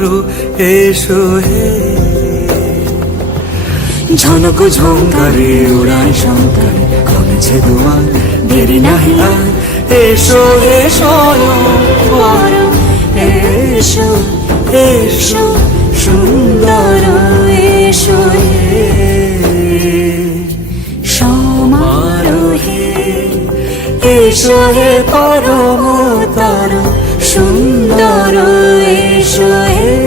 করো এসো হে। ঝনক ঝঙ্কারে উড়ায় শঙ্কারে খুলেছে দুয়ার, দেরি নাহি আর এসো এসো করো এসো এসো সুন্দর এসো হে। সমারোহে এসো হে পরমতর সুন্দর এসো হে।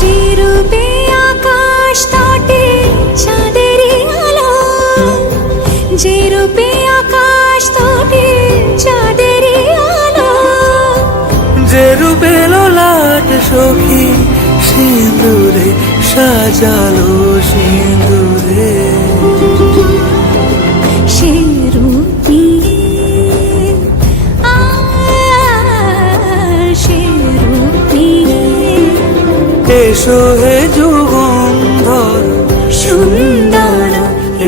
যে রূপে আকাশ তটে চাঁদেরই আলো, যে রূপে আকাশ তটে চাঁদেরই আলো, যে রূপে ললাট সখী সিঁদুরে সাজালো সিঁদুরে, সে রূপ নিয়ে সে রূপ নিয়ে এসো হে যুগন্ধর সুন্দর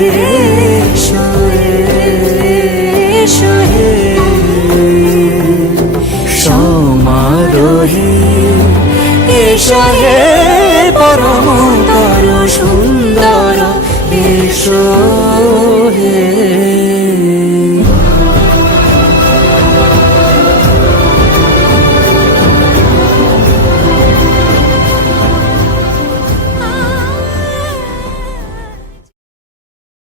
এসো এসো হে। সমারোহে এসো হে পরমতর সুন্দর এসো হে।